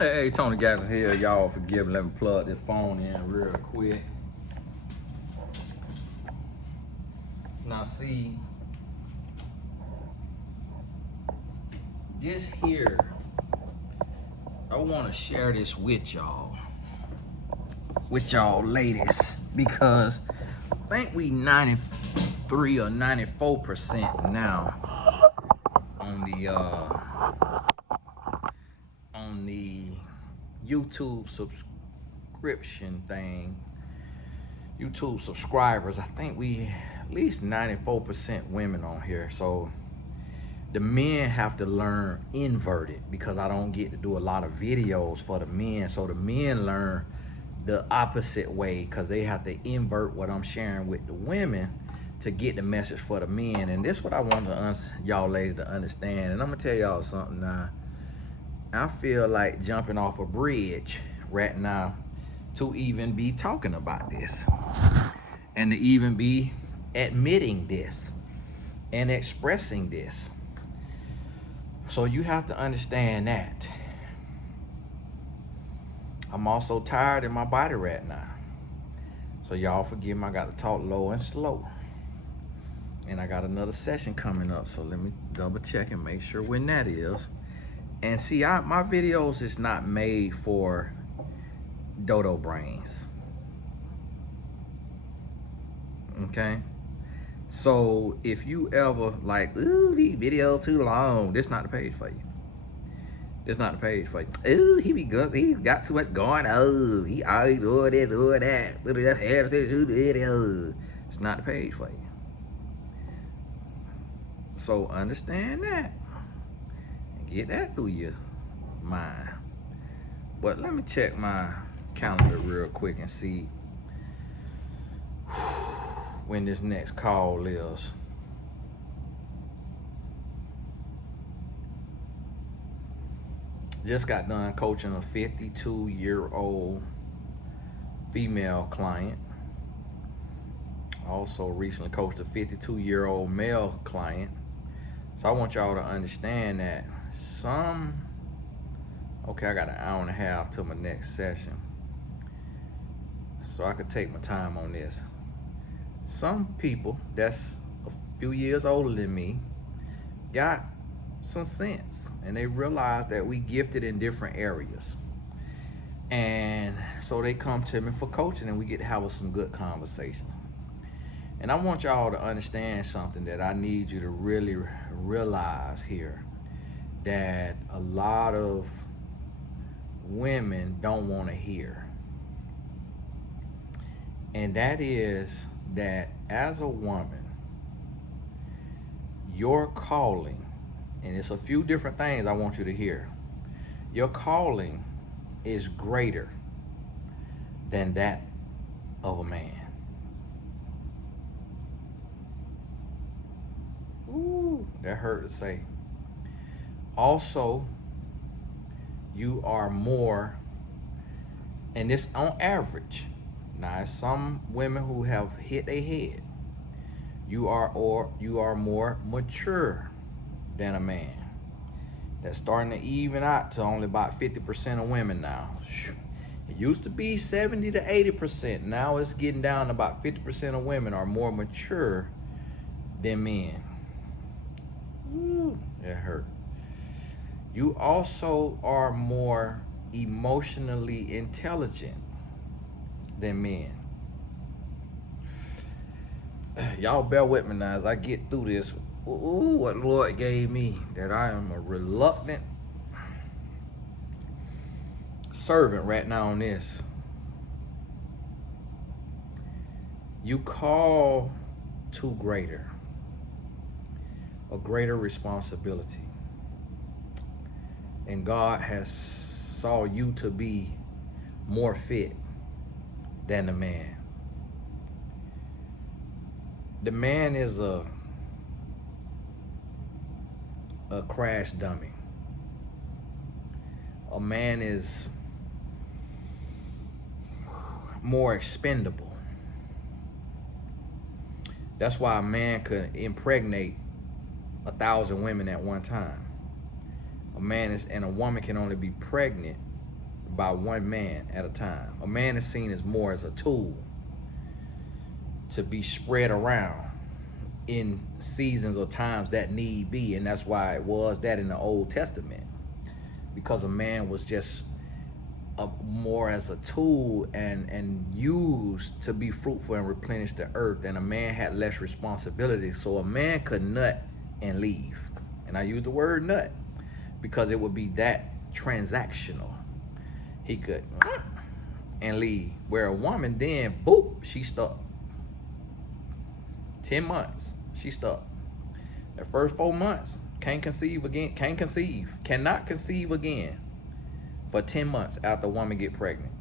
Hey, Tony Jackson here. Y'all forgive me. Let me plug this phone in real quick. Now see, this here, I want to share this with y'all ladies, because I think we 93 or 94% now on the YouTube subscription thing. YouTube subscribers, I think we at least 94% women on here. So the men have to learn inverted, because I don't get to do a lot of videos for the men. So the men learn the opposite way, because they have to invert what I'm sharing with the women to get the message for the men. And this is what I want y'all ladies to understand. And I'm gonna tell y'all something now. I feel like jumping off a bridge right now to even be talking about this, and to even be admitting this and expressing this. So you have to understand that. I'm also tired in my body right now. So y'all forgive me, I got to talk low and slow. And I got another session coming up, so let me double check and make sure when that is. And see, my videos is not made for dodo brains. Okay? So if you ever like, ooh, these videos too long, this not the page for you. This not the page for you. Ooh, he's got too much going on. He always doing this, doing that. It's not the page for you. So understand that and get that through your mind. But let me check my calendar real quick and see when this next call is. Just got done coaching a 52-year-old female client. Also recently coached a 52-year-old male client. So I want y'all to understand that okay, I got an hour and a half till my next session, so I could take my time on this. Some people that's a few years older than me got some sense, and they realize that we gifted in different areas. And so they come to me for coaching, and we get to have some good conversation. And I want y'all to understand something that I need you to really realize here, that a lot of women don't want to hear. And that is that as a woman, your calling, and it's a few different things I want you to hear. Your calling is greater than that of a man. Ooh, that hurt to say. Also, you are more, and this on average. Now, some women who have hit their head, you are more mature than a man. That's starting to even out to only about 50% of women now. It used to be 70 to 80%. Now it's getting down to about 50% of women are more mature than men. Ooh, that hurt. You also are more emotionally intelligent than men. Y'all bear with me now as I get through this. Ooh, what the Lord gave me, that I am a reluctant servant right now on this. You call to a greater responsibility. And God has saw you to be more fit than the man. The man is a crash dummy. A man is more expendable. That's why a man could impregnate 1,000 women at one time. A man and a woman can only be pregnant by one man at a time. A man is seen as more as a tool to be spread around in seasons or times that need be. And that's why it was that in the Old Testament, because a man was just more as a tool and used to be fruitful and replenish the earth, and a man had less responsibility. So a man could nut and leave, and I use the word nut because it would be that transactional. He could and leave, where a woman then, boop, she stuck. 10 months, she stuck. The first 4 months, cannot conceive again for 10 months after a woman get pregnant.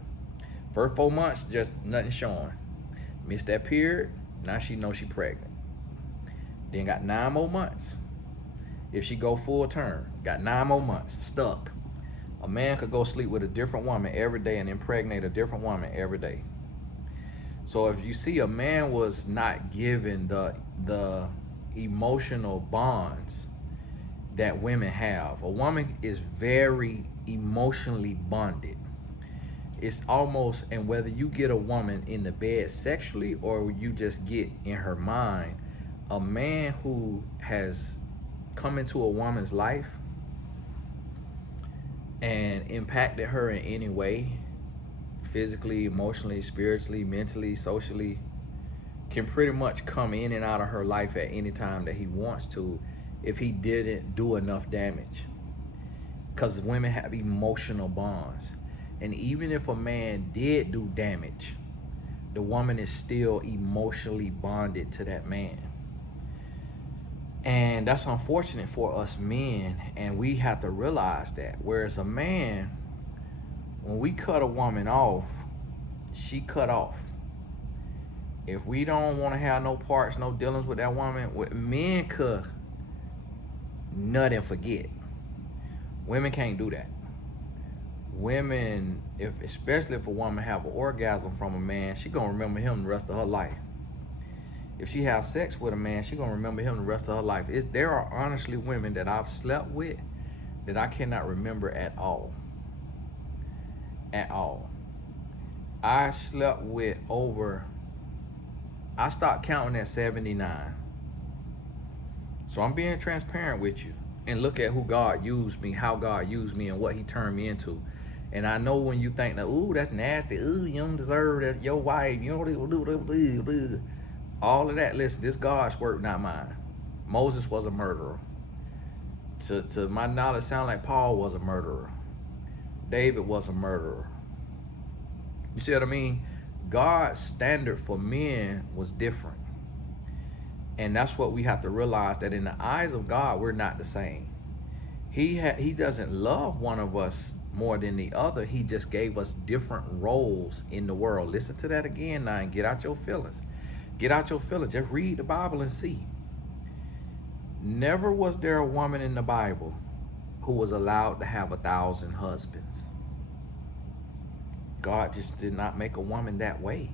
First 4 months, just nothing showing. Missed that period, now she knows she pregnant. Then got 9 more months. If she go full term, got 9 more months, stuck. A man could go sleep with a different woman every day and impregnate a different woman every day. So if you see a man was not given the emotional bonds that women have. A woman is very emotionally bonded. It's almost, and whether you get a woman in the bed sexually or you just get in her mind, a man who has come into a woman's life and impacted her in any way, physically, emotionally, spiritually, mentally, socially, can pretty much come in and out of her life at any time that he wants to, if he didn't do enough damage. Because women have emotional bonds. And even if a man did do damage, the woman is still emotionally bonded to that man. And that's unfortunate for us men, and we have to realize that. Whereas a man, when we cut a woman off, she cut off. If we don't want to have no parts, no dealings with that woman, men could nut and forget. Women can't do that. Women, especially if a woman have an orgasm from a man, she gonna remember him the rest of her life. If she has sex with a man, she gonna remember him the rest of her life. There are honestly women that I've slept with that I cannot remember at all. At all. I slept with I stopped counting at 79. So I'm being transparent with you. And look at who God used me, how God used me, and what he turned me into. And I know when you think that, ooh, that's nasty, ooh, you don't deserve that, your wife, you know, all of that. Listen, this God's work, not mine. Moses was a murderer. To my knowledge, sound like Paul was a murderer. David was a murderer. You see what I mean? God's standard for men was different. And that's what we have to realize, that in the eyes of God, we're not the same. He doesn't love one of us more than the other. He just gave us different roles in the world. Listen to that again now and get out your feelings. Get out your feelings. Just read the Bible and see. Never was there a woman in the Bible who was allowed to have 1,000 husbands. God just did not make a woman that way.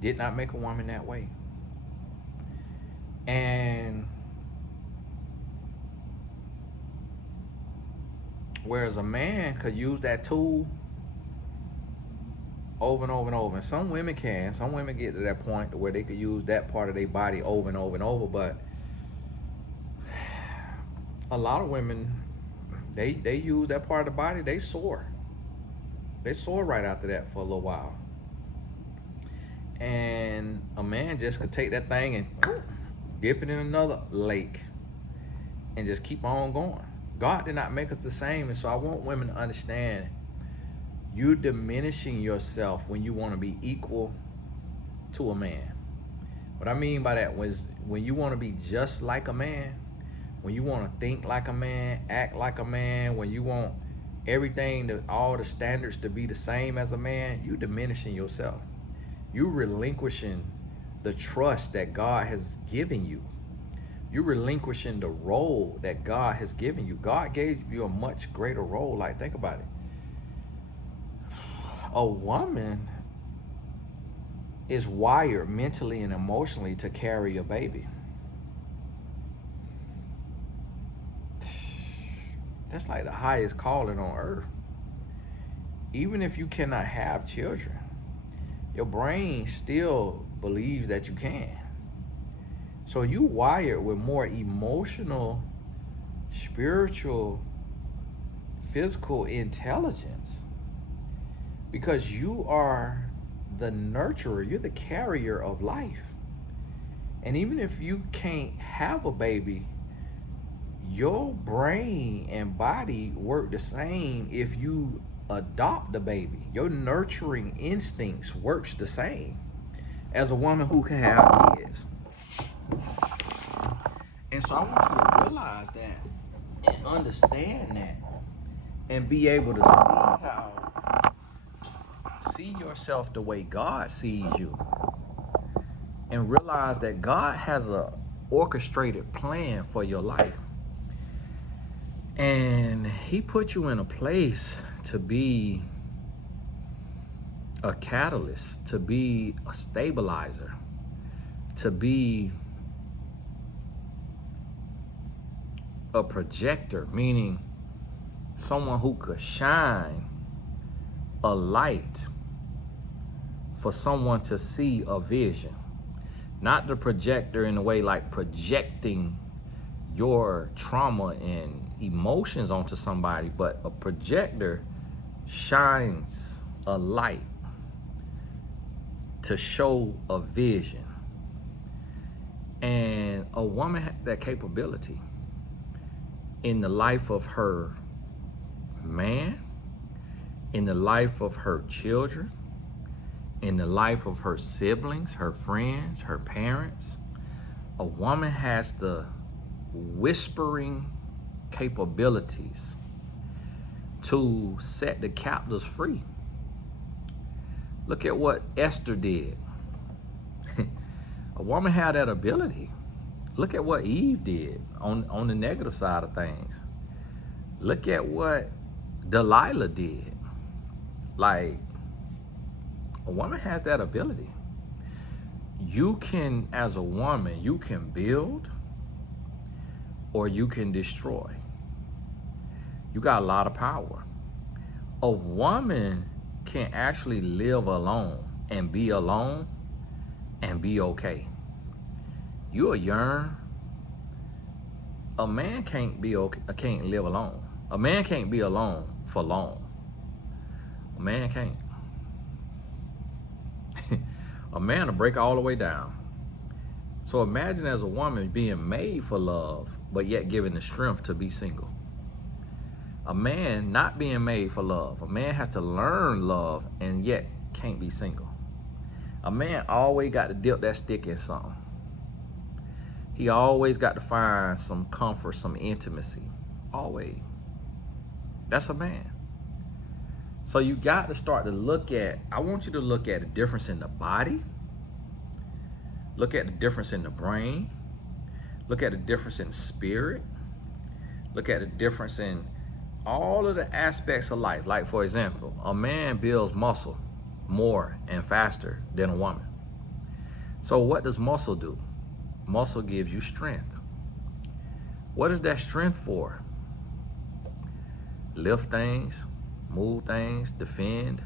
Did not make a woman that way. And whereas a man could use that tool over and over and over. And some women can. Some women get to that point where they could use that part of their body over and over and over. But a lot of women, they use that part of the body, they sore. They sore right after that for a little while. And a man just could take that thing and dip it in another lake and just keep on going. God did not make us the same. And so I want women to understand, you're diminishing yourself when you want to be equal to a man. What I mean by that was, when you want to be just like a man, when you want to think like a man, act like a man, when you want everything, all the standards to be the same as a man, you diminishing yourself. You relinquishing the trust that God has given you. You're relinquishing the role that God has given you. God gave you a much greater role. Like, think about it. A woman is wired mentally and emotionally to carry a baby. That's like the highest calling on earth. even if you cannot have children, your brain still believes that you can. So you wired with more emotional, spiritual, physical intelligence because you are the nurturer, you're the carrier of life. And even if you can't have a baby, your brain and body work the same if you adopt a baby. Your nurturing instincts works the same as a woman who can have kids. And so I want you to realize that and understand that and be able to see yourself the way God sees you, and realize that God has a orchestrated plan for your life. And he put you in a place to be a catalyst, to be a stabilizer, to be a projector, meaning someone who could shine a light for someone to see a vision. Not the projector in a way like projecting your trauma and emotions onto somebody, but a projector shines a light to show a vision. And a woman has that capability in the life of her man, in the life of her children, in the life of her siblings, her friends, her parents. A woman has the whispering capabilities to set the captives free. Look at what Esther did. A woman had that ability. Look at what Eve did on the negative side of things. Look at what Delilah did. Like, a woman has that ability. You can, as a woman, you can build or you can destroy. You got a lot of power. A woman can actually live alone and be okay. You'll yearn. A man can't be okay, can't live alone. A man can't be alone for long. A man can't. A man will break all the way down. So imagine as a woman being made for love, but yet given the strength to be single. A man not being made for love. A man has to learn love and yet can't be single. A man always got to dip that stick in something. He always got to find some comfort, some intimacy. Always. That's a man. So you got to start to look at, I want you to look at the difference in the body. Look at the difference in the brain. Look at the difference in spirit. Look at the difference in all of the aspects of life. Like, for example, a man builds muscle more and faster than a woman. So what does muscle do? Muscle gives you strength. What is that strength for? Lift things, move things, defend,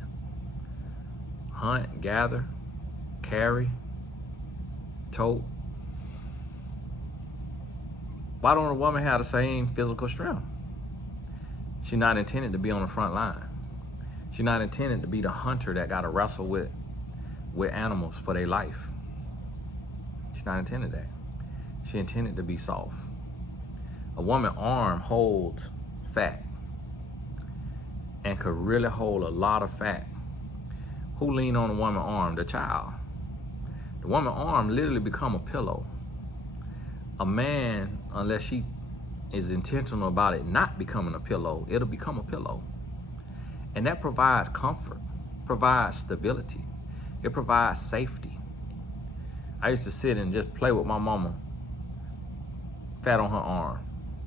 hunt, gather, carry, tote. Why don't a woman have the same physical strength? She's not intended to be on the front line. She's not intended to be the hunter that got to wrestle with animals for their life. She's not intended that. She intended to be soft. A woman's arm holds fat and could really hold a lot of fat. Who lean on a woman's arm? The child. The woman's arm literally become a pillow. A man, unless she is intentional about it not becoming a pillow, it'll become a pillow. And that provides comfort, provides stability. It provides safety. I used to sit and just play with my mama, fat on her arm.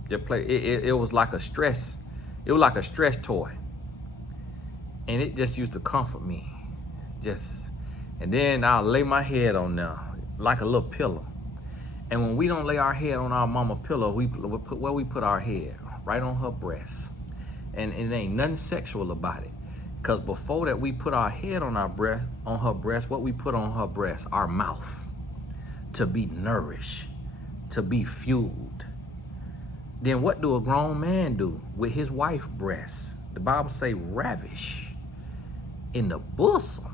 Just play. It was like a stress. It was like a stress toy. And it just used to comfort me. And then I'll lay my head on there like a little pillow. And when we don't lay our head on our mama pillow, we put our head right on her breast. And it ain't nothing sexual about it. Because before that, we put our head on her breast, what we put on her breast? Our mouth, to be nourished, to be fueled. Then what do a grown man do with his wife's breast? The Bible say ravish in the bosom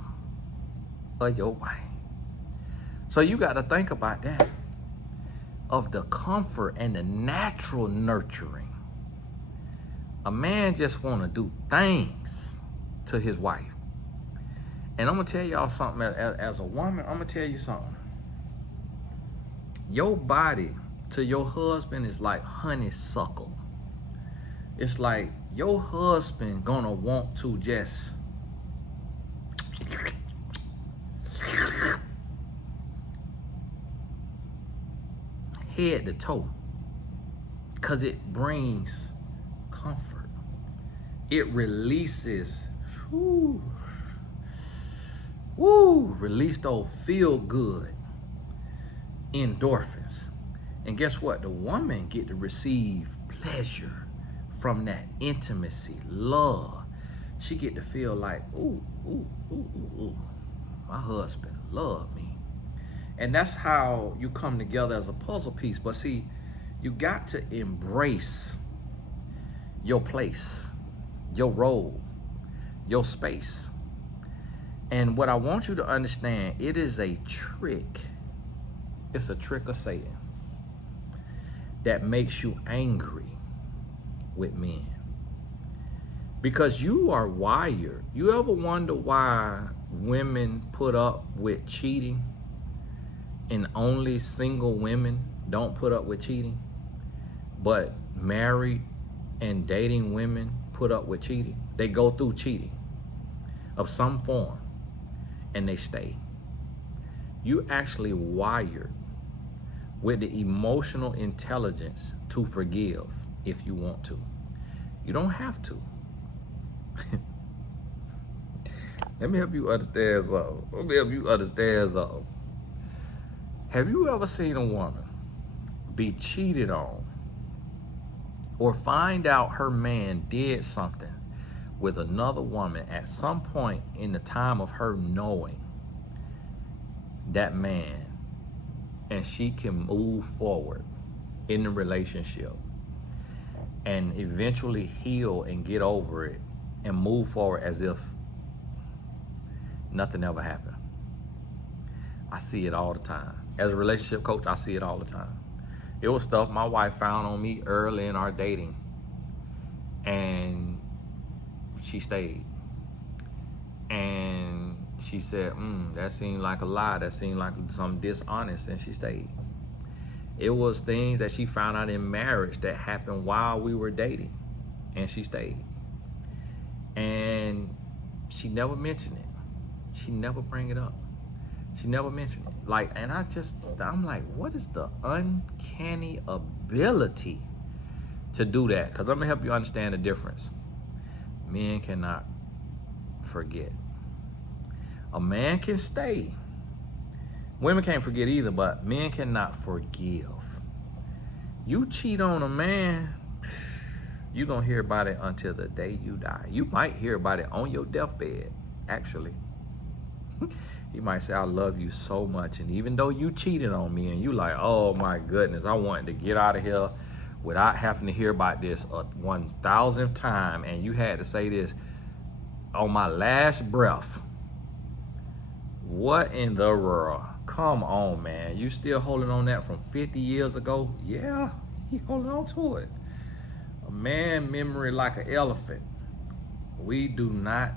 of your wife. So you got to think about that, of the comfort and the natural nurturing. A man just want to do things to his wife. And I'm going to tell y'all something, as a woman, I'm going to tell you something. Your body to your husband is like honeysuckle. It's like your husband gonna want to just head to toe, because it brings comfort. It releases, release those feel good endorphins. And guess what? The woman get to receive pleasure from that intimacy, love. She get to feel like, my husband love me. And that's how you come together as a puzzle piece. But see, you got to embrace your place, your role, your space. And what I want you to understand, it is a trick. It's a trick of Satan that makes you angry with men. Because you are wired. You ever wonder why women put up with cheating and only single women don't put up with cheating, but married and dating women put up with cheating? They go through cheating of some form and they stay. You actually wired with the emotional intelligence to forgive if you want to. You don't have to. Let me help you understand something. Have you ever seen a woman be cheated on or find out her man did something with another woman at some point in the time of her knowing that man, and she can move forward in the relationship and eventually heal and get over it and move forward as if nothing ever happened? I see it all the time. As a relationship coach, I see it all the time. It was stuff my wife found on me early in our dating, and she stayed. And she said, that seemed like a lie. That seemed like some dishonest, and she stayed. It was things that she found out in marriage that happened while we were dating, and she stayed. And she never mentioned it. She never bring it up. She never mentioned it. Like, and I'm like, what is the uncanny ability to do that? Because let me help you understand the difference. Men cannot forget. A man can stay. Women can't forget either, but men cannot forgive. You cheat on a man, you're going to hear about it until the day you die. You might hear about it on your deathbed, actually. He might say, I love you so much. And even though you cheated on me and you like, oh my goodness, I wanted to get out of here without having to hear about this a 1,000th time. And you had to say this on my last breath. What in the world? Come on, man. You still holding on that from 50 years ago? Yeah, he holding on to it. A man memory like an elephant. We do not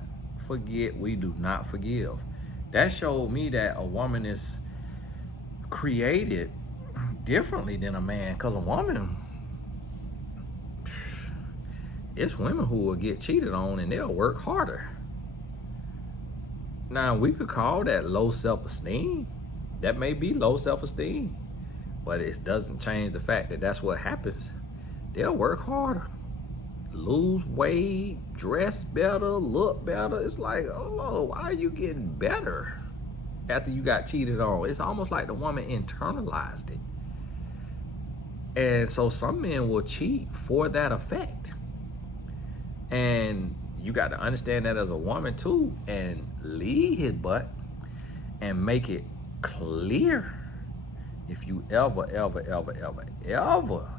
forget. We do not forgive. That showed me that a woman is created differently than a man. Because a woman, it's women who will get cheated on and they'll work harder. Now, we could call that low self-esteem. That may be low self-esteem. But it doesn't change the fact that that's what happens. They'll work harder. Lose weight, dress better, look better. It's like, oh, why are you getting better after you got cheated on? It's almost like the woman internalized it. And so some men will cheat for that effect. And you got to understand that as a woman too, and lead his butt and make it clear. If you ever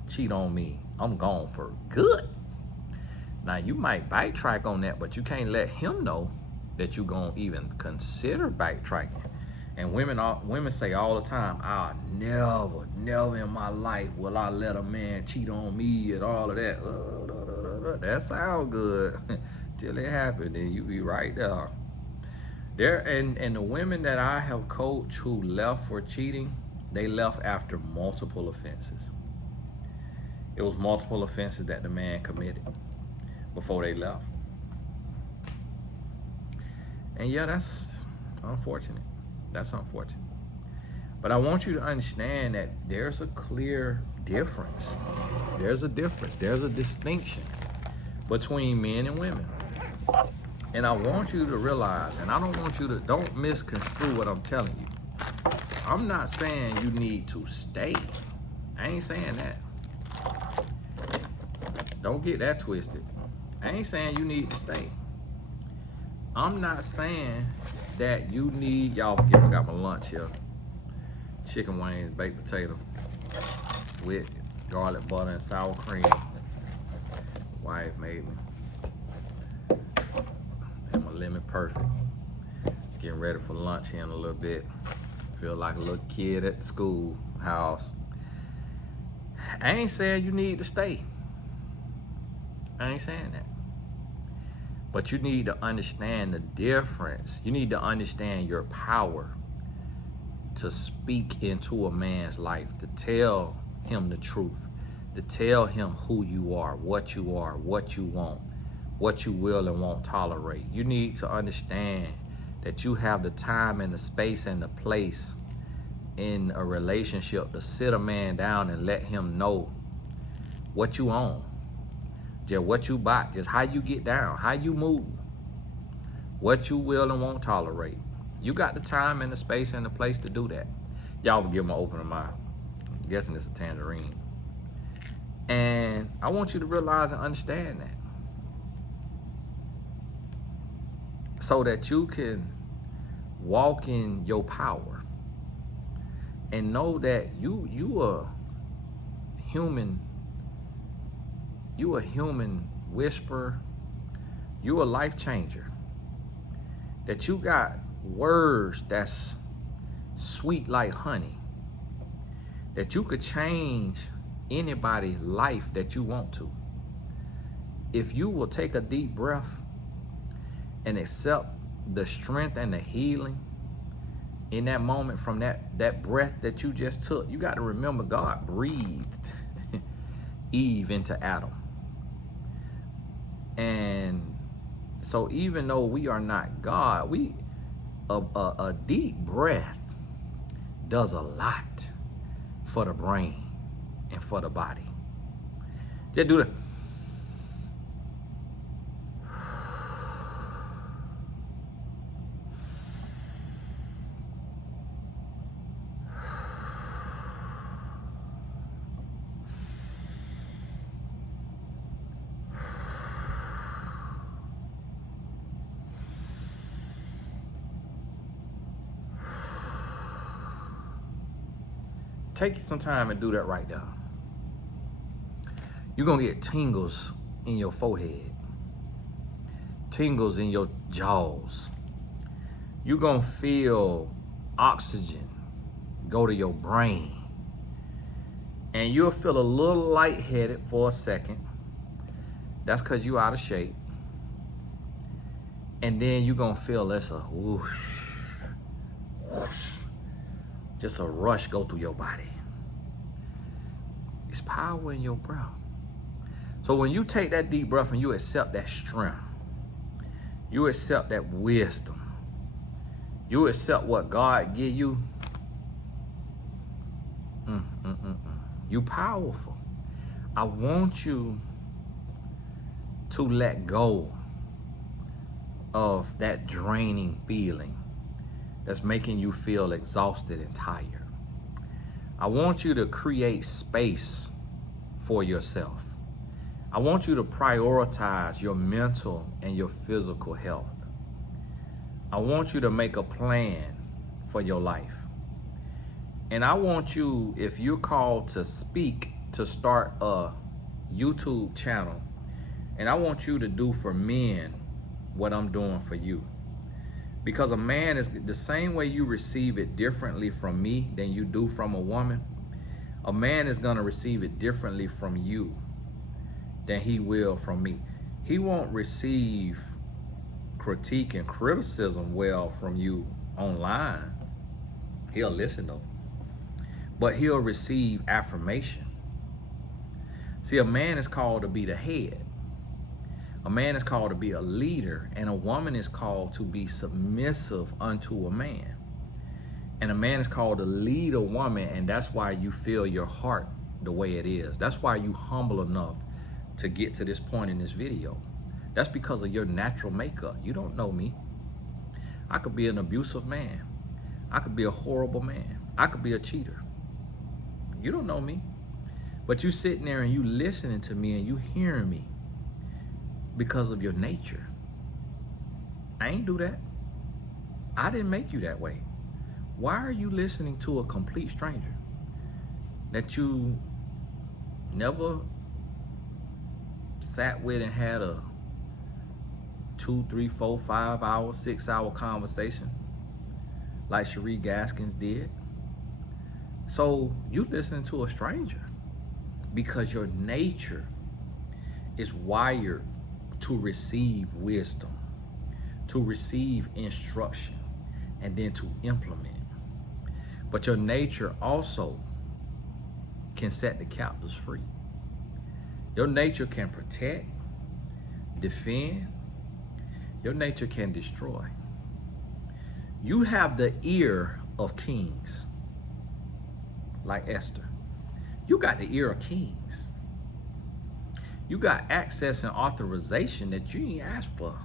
cheat on me, I'm gone for good. Now you might backtrack on that, but you can't let him know that you gonna even consider backtracking. And women say all the time, I'll never in my life will I let a man cheat on me and all of that. That sounds good till it happens, and you be right there. And the women that I have coached who left for cheating, they left after multiple offenses. It was multiple offenses that the man committed before they left. And yeah, that's unfortunate. That's unfortunate. But I want you to understand that there's a clear difference. There's a difference. There's a distinction between men and women. And I want you to realize, and I don't misconstrue what I'm telling you. I'm not saying you need to stay. I ain't saying that. Don't get that twisted. I ain't saying you need to stay. I'm not saying that you need, y'all forgive me, I got my lunch here. Chicken wings, baked potato with garlic butter and sour cream. Wife made me. And my lemon perfect. Getting ready for lunch here in a little bit. Feel like a little kid at the school house. I ain't saying you need to stay. I ain't saying that. But you need to understand the difference. You need to understand your power to speak into a man's life, to tell him the truth, to tell him who you are, what you want, what you will and won't tolerate. You need to understand that you have the time and the space and the place in a relationship to sit a man down and let him know what you own, just what you buy, just how you get down, how you move, what you will and won't tolerate. You got the time and the space and the place to do that. Y'all will give them an open mouth. I'm guessing it's a tangerine. And I want you to realize and understand that, so that you can walk in your power and know that you are human. You a human whisperer. You a life changer. That you got words that's sweet like honey. That you could change anybody's life that you want to. If you will take a deep breath and accept the strength and the healing in that moment from that breath that you just took. You got to remember God breathed Eve into Adam. And so even though we are not God, a deep breath does a lot for the brain and for the body. Just do that. Take some time and do that right now. You're gonna get tingles in your forehead, tingles in your jaws. You're gonna feel oxygen go to your brain, and you'll feel a little lightheaded for a second. That's because you're out of shape. And then you're gonna feel this a whoosh, whoosh, just a rush go through your body. It's power in your breath. So when you take that deep breath and you accept that strength, you accept that wisdom, you accept what God give you, you powerful. I want you to let go of that draining feeling that's making you feel exhausted and tired. I want you to create space for yourself. I want you to prioritize your mental and your physical health. I want you to make a plan for your life. And I want you, if you're called to speak, to start a YouTube channel. And I want you to do for men what I'm doing for you. Because a man is the same way you receive it differently from me than you do from a woman. A man is going to receive it differently from you than he will from me. He won't receive critique and criticism well from you online. He'll listen though, but he'll receive affirmation. See, a man is called to be the head. A man is called to be a leader, and a woman is called to be submissive unto a man. And a man is called to lead a woman, and that's why you feel your heart the way it is. That's why you humble enough to get to this point in this video. That's because of your natural makeup. You don't know me. I could be an abusive man. I could be a horrible man. I could be a cheater. You don't know me. But you sitting there and you listening to me and you hearing me because of your nature. I ain't do that. I didn't make you that way. Why are you listening to a complete stranger that you never sat with and had a 2, 3, 4, 5 hour, 6 hour conversation like Cherie Gaskins did? So you listening to a stranger because your nature is wired to receive wisdom, to receive instruction, and then to implement. But your nature also can set the captives free. Your nature can protect, defend. Your nature can destroy. You have the ear of kings, like Esther. You got the ear of kings. You got access and authorization that you ain't asked for.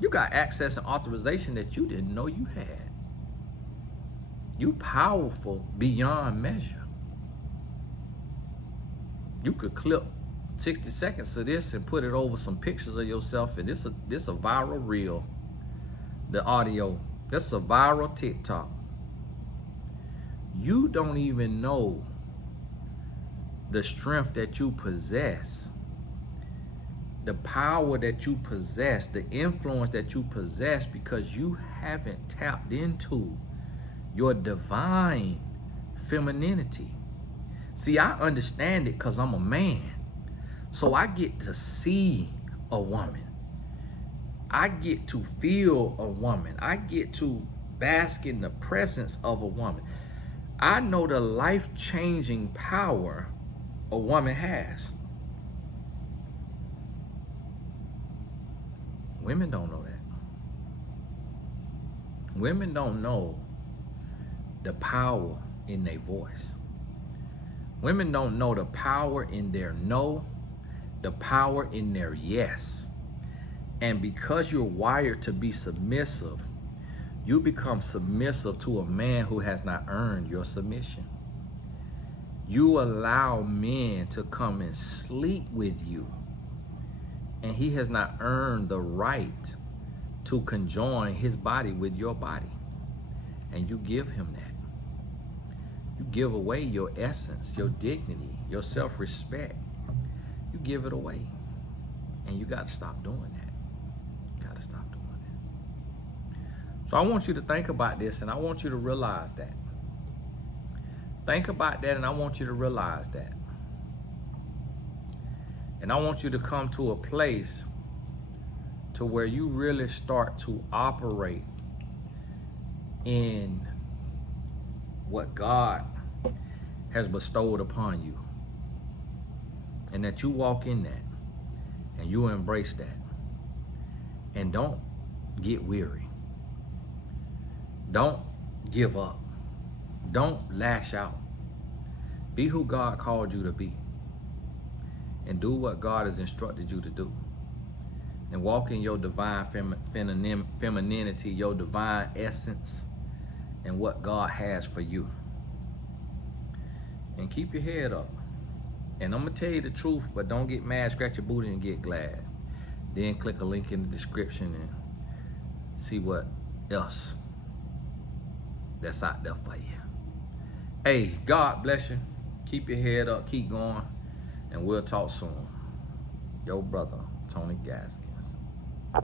You got access and authorization that you didn't know you had. You powerful beyond measure. You could clip 60 seconds of this and put it over some pictures of yourself, and this a viral reel. The audio, this a viral TikTok. You don't even know the strength that you possess, the power that you possess, the influence that you possess, because you haven't tapped into your divine femininity. See, I understand it because I'm a man. So I get to see a woman. I get to feel a woman. I get to bask in the presence of a woman. I know the life-changing power a woman has. Women don't know that. Women don't know the power in their voice. Women don't know the power in their no, the power in their yes. And because you're wired to be submissive, you become submissive to a man who has not earned your submission. You allow men to come and sleep with you, and he has not earned the right to conjoin his body with your body. And you give him that. You give away your essence, your dignity, your self-respect. You give it away. And you got to stop doing that. You got to stop doing that. So I want you to think about this, and I want you to realize that. Think about that, and I want you to realize that. And I want you to come to a place to where you really start to operate in what God has bestowed upon you. And that you walk in that and you embrace that. And don't get weary. Don't give up. Don't lash out. Be who God called you to be. And do what God has instructed you to do. And walk in your divine femininity, your divine essence, and what God has for you. And keep your head up. And I'm gonna tell you the truth, but don't get mad, scratch your booty and get glad. Then click a link in the description and see what else that's out there for you. Hey, God bless you. Keep your head up, keep going, and we'll talk soon. Your brother, Tony Gaskins.